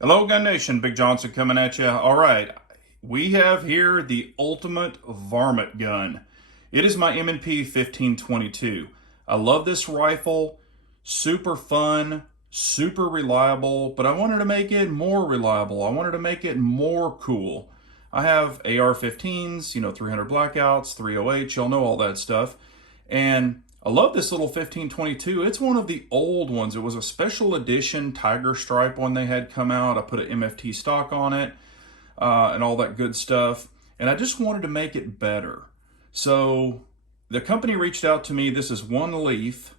Hello, Gun Nation. Big Johnson coming at you. All right, we have here the ultimate varmint gun. It is my M&P 1522. I love this rifle. Super fun, super reliable, but I wanted to make it more reliable. I wanted to make it more cool. I have AR-15s, 300 blackouts, 308, y'all know all that stuff. And I love this little 1522. It's one of the old ones. It was a special edition tiger stripe one they had come out. I put an MFT stock on it and all that good stuff. And I just wanted to make it better. So the company reached out to me. This is One Leaf.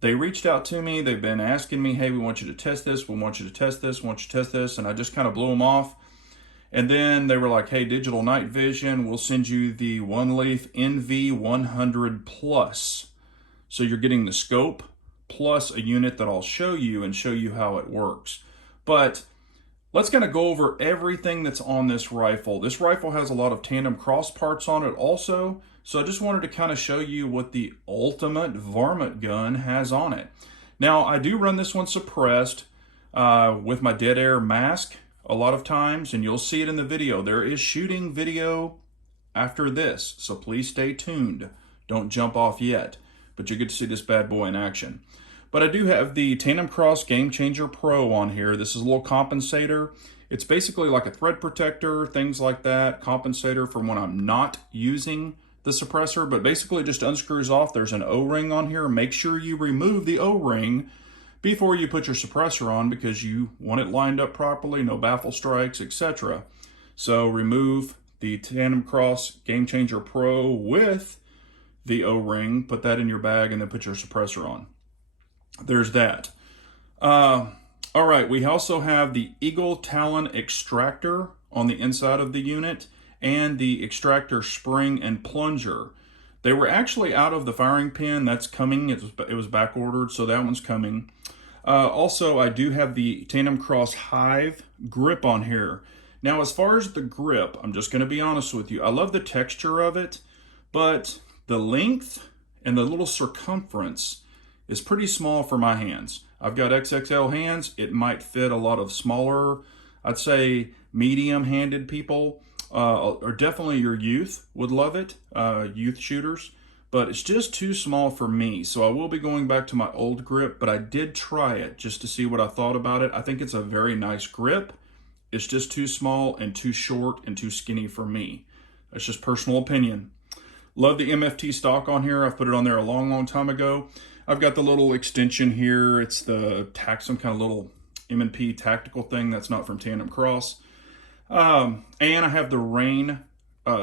They reached out to me. They've been asking me, hey, we want you to test this. We want you to test this. We want you to test this. And I just kind of blew them off. And then they were like, hey, digital night vision, we'll send you the One Leaf NV100 Plus. So you're getting the scope plus a unit that I'll show you and show you how it works. But let's kind of go over everything that's on this rifle. This rifle has a lot of Tandemkross parts on it also. So I just wanted to kind of show you what the ultimate varmint gun has on it. Now, I do run this one suppressed with my dead air mask a lot of times, and you'll see it in the video. There is shooting video after this, so please stay tuned. Don't jump off yet, but you get to see this bad boy in action. But I do have the Tandemkross Game Changer Pro on here. This is a little compensator. It's basically like a thread protector, things like that, compensator for when I'm not using the suppressor, but basically it just unscrews off. There's an O-ring on here. Make sure you remove the O-ring before you put your suppressor on because you want it lined up properly, no baffle strikes, etc. So remove the Tandemkross Game Changer Pro with the O-ring, put that in your bag, and then put your suppressor on. There's that. All right, we also have the Eagle Talon extractor on the inside of the unit and the extractor spring and plunger. They were actually out of the firing pin. That's coming. It was back ordered, so that one's coming. Also, I do have the Tandemkross Hive grip on here. Now, as far as the grip, I'm just going to be honest with you. I love the texture of it, but the length and the little circumference is pretty small for my hands. I've got XXL hands. It might fit a lot of smaller, I'd say medium-handed people, or definitely your youth would love it, youth shooters. But it's just too small for me. So I will be going back to my old grip, but I did try it just to see what I thought about it. I think it's a very nice grip. It's just too small and too short and too skinny for me. That's just personal opinion. Love the MFT stock on here. I've put it on there a long time ago. I've got the little extension here. It's the some kind of little M&P tactical thing that's not from Tandemkross. And I have the Rain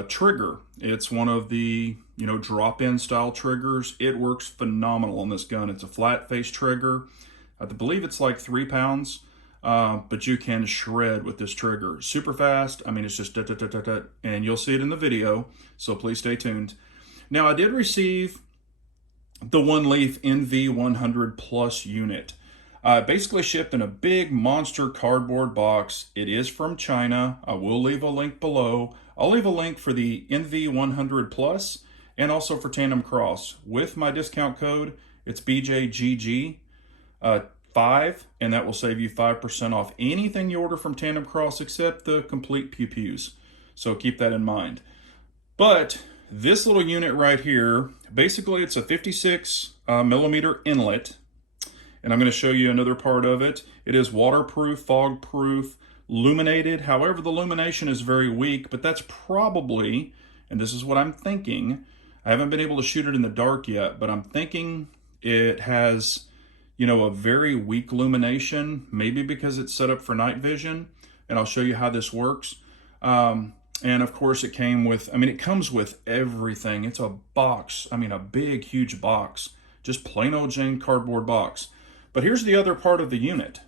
trigger. It's one of the drop-in style triggers. It works phenomenal on this gun. It's a flat face trigger. I believe it's like 3 pounds, but you can shred with this trigger. Super fast. I mean, it's just and you'll see it in the video, so please stay tuned. Now, I did receive the One Leaf NV100 Plus unit. Basically shipped in a big monster cardboard box. It is from China. I will leave a link below. I'll leave a link for the NV100 Plus and also for Tandemkross. With my discount code, it's BJGG5, and that will save you 5% off anything you order from Tandemkross except the complete pew-pews. So keep that in mind. But this little unit right here, basically it's a 56 millimeter inlet. And I'm going to show you another part of it. It is waterproof, fog-proof, illuminated. However, the illumination is very weak, but that's probably, and this is what I'm thinking, I haven't been able to shoot it in the dark yet, but I'm thinking it has, a very weak illumination, maybe because it's set up for night vision, and I'll show you how this works. And of course it came with, it comes with everything. It's a box, a big, huge box, just plain old Jane cardboard box. But here's the other part of the unit.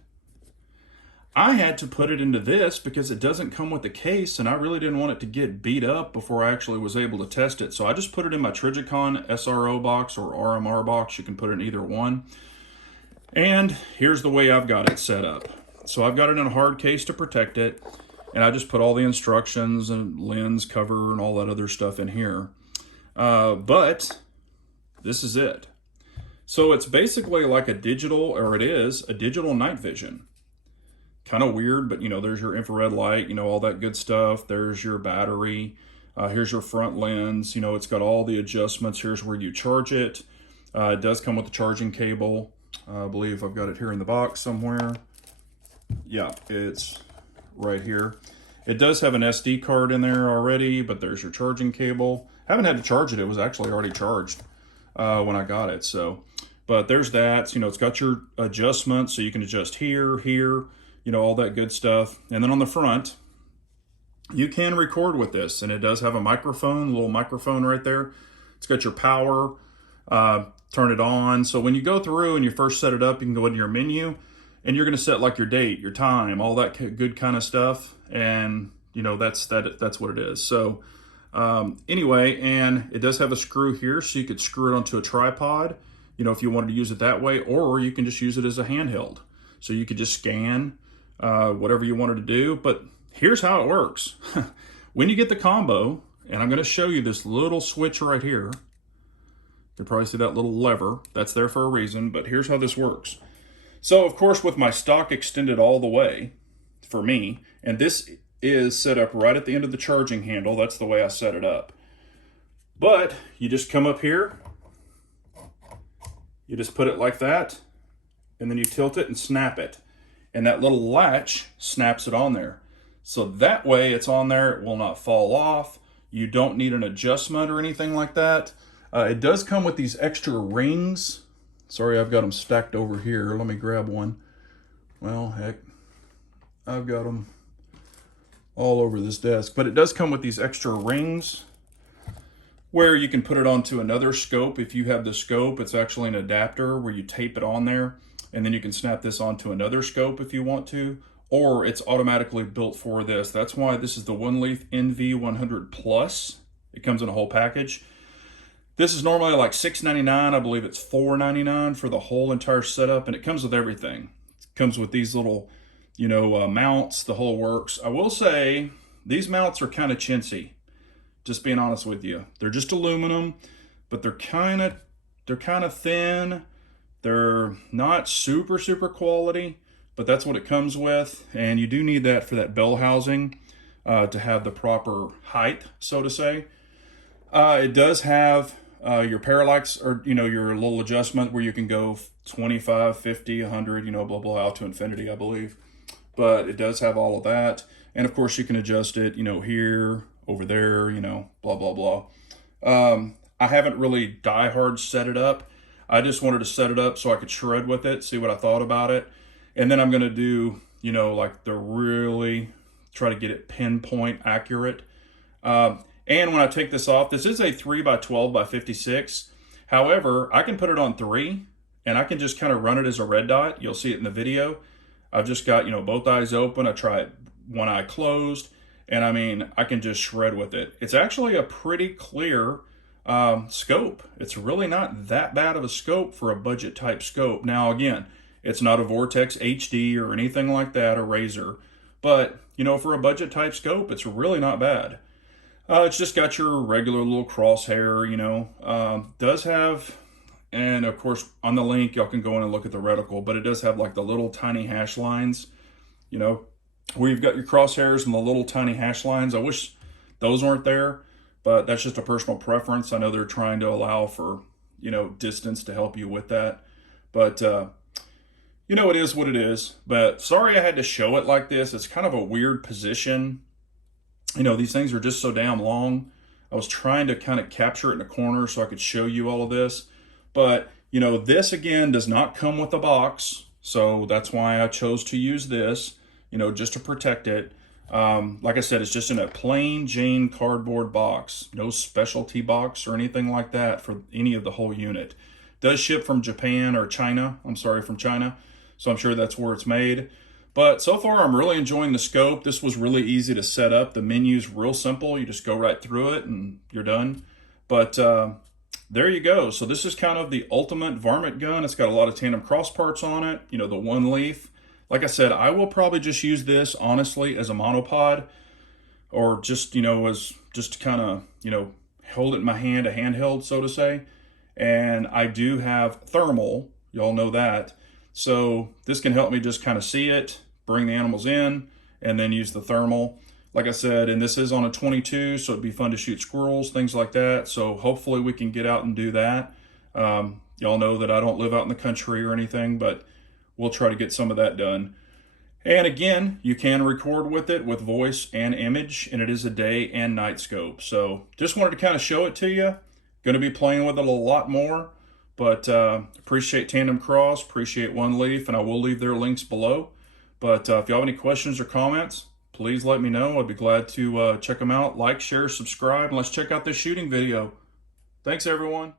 I had to put it into this because it doesn't come with the case, and I really didn't want it to get beat up before I actually was able to test it. So I just put it in my Trijicon SRO box or RMR box. You can put it in either one. And here's the way I've got it set up. So I've got it in a hard case to protect it, and I just put all the instructions and lens cover and all that other stuff in here. But this is it. So it's basically like a digital, or it is a digital night vision. kind of weird, but there's your infrared light, all that good stuff. There's your battery. Here's your front lens. It's got all the adjustments. Here's where you charge it. It does come with a charging cable. I believe I've got it here in the box somewhere. Yeah, it's right here. It does have an SD card in there already, but there's your charging cable. Haven't had to charge it. It was actually already charged when I got it. So, but there's that. It's got your adjustments, so you can adjust here, all that good stuff. And then on the front, you can record with this, and it does have a microphone, a little microphone right there. It's got your power, turn it on. So when you go through and you first set it up, you can go into your menu, and you're going to set like your date, your time, all that good kind of stuff. And that's what it is. So anyway, and it does have a screw here, so you could screw it onto a tripod, if you wanted to use it that way, or you can just use it as a handheld. So you could just scan whatever you wanted to do. But here's how it works. When you get the combo, and I'm going to show you this little switch right here. You can probably see that little lever. That's there for a reason, but here's how this works. So of course, with my stock extended all the way for me, and this is set up right at the end of the charging handle. That's the way I set it up. But you just come up here, you just put it like that, and then you tilt it and snap it. And that little latch snaps it on there. So that way it's on there, it will not fall off. You don't need an adjustment or anything like that. It does come with these extra rings. Sorry, I've got them stacked over here. Let me grab one. Well, heck, I've got them all over this desk. But it does come with these extra rings where you can put it onto another scope. If you have the scope, it's actually an adapter where you tape it on there, and then you can snap this onto another scope if you want to, or it's automatically built for this. That's why this is the One Leaf NV100 Plus. It comes in a whole package. This is normally like $6.99. I believe it's $4.99 for the whole entire setup, and it comes with everything. It comes with these little, mounts, the whole works. I will say these mounts are kind of chintzy, just being honest with you. They're just aluminum, but they're kind of thin. They're not super quality, but that's what it comes with, and you do need that for that bell housing to have the proper height, so to say. It does have your parallax, or your little adjustment where you can go 25, 50, 100, blah blah out to infinity, I believe. But it does have all of that, and of course you can adjust it, here, over there, blah blah blah. I haven't really die-hard set it up. I just wanted to set it up so I could shred with it, see what I thought about it, and then I'm gonna do, like the really try to get it pinpoint accurate. And when I take this off, this is a 3x12x56. However, I can put it on 3, and I can just kind of run it as a red dot. You'll see it in the video. I've just got, both eyes open. I try it one eye closed, and I mean, I can just shred with it. It's actually a pretty clear scope. It's really not that bad of a scope for a budget type scope. Now, again, it's not a Vortex HD or anything like that, a Razor, but for a budget type scope, it's really not bad. It's just got your regular little crosshair, does have, and of course on the link, y'all can go in and look at the reticle, but it does have like the little tiny hash lines, where you've got your crosshairs and the little tiny hash lines. I wish those weren't there, but that's just a personal preference. I know they're trying to allow for, distance to help you with that, but, it is what it is. But sorry I had to show it like this. It's kind of a weird position. These things are just so damn long. I was trying to kind of capture it in a corner so I could show you all of this. But, this again does not come with a box. So that's why I chose to use this, just to protect it. Like I said, it's just in a plain Jane cardboard box. No specialty box or anything like that for any of the whole unit. It does ship from Japan or China. I'm sorry, from China. So I'm sure that's where it's made. But so far, I'm really enjoying the scope. This was really easy to set up. The menu's real simple. You just go right through it and you're done. But there you go. So this is kind of the ultimate varmint gun. It's got a lot of Tandemkross parts on it. The One Leaf. Like I said, I will probably just use this, honestly, as a monopod. Or just, as just kind of, hold it in my hand, a handheld, so to say. And I do have thermal. Y'all know that. So this can help me just kind of see it, bring the animals in and then use the thermal. Like I said, and this is on a 22, so it'd be fun to shoot squirrels, things like that. So hopefully we can get out and do that. Y'all know that I don't live out in the country or anything, but we'll try to get some of that done. And again, you can record with it with voice and image, and it is a day and night scope. So just wanted to kind of show it to you. Going to be playing with it a lot more, but appreciate Tandemkross, appreciate One Leaf, and I will leave their links below. But if you have any questions or comments, please let me know. I'd be glad to check them out. Like, share, subscribe, and let's check out this shooting video. Thanks, everyone.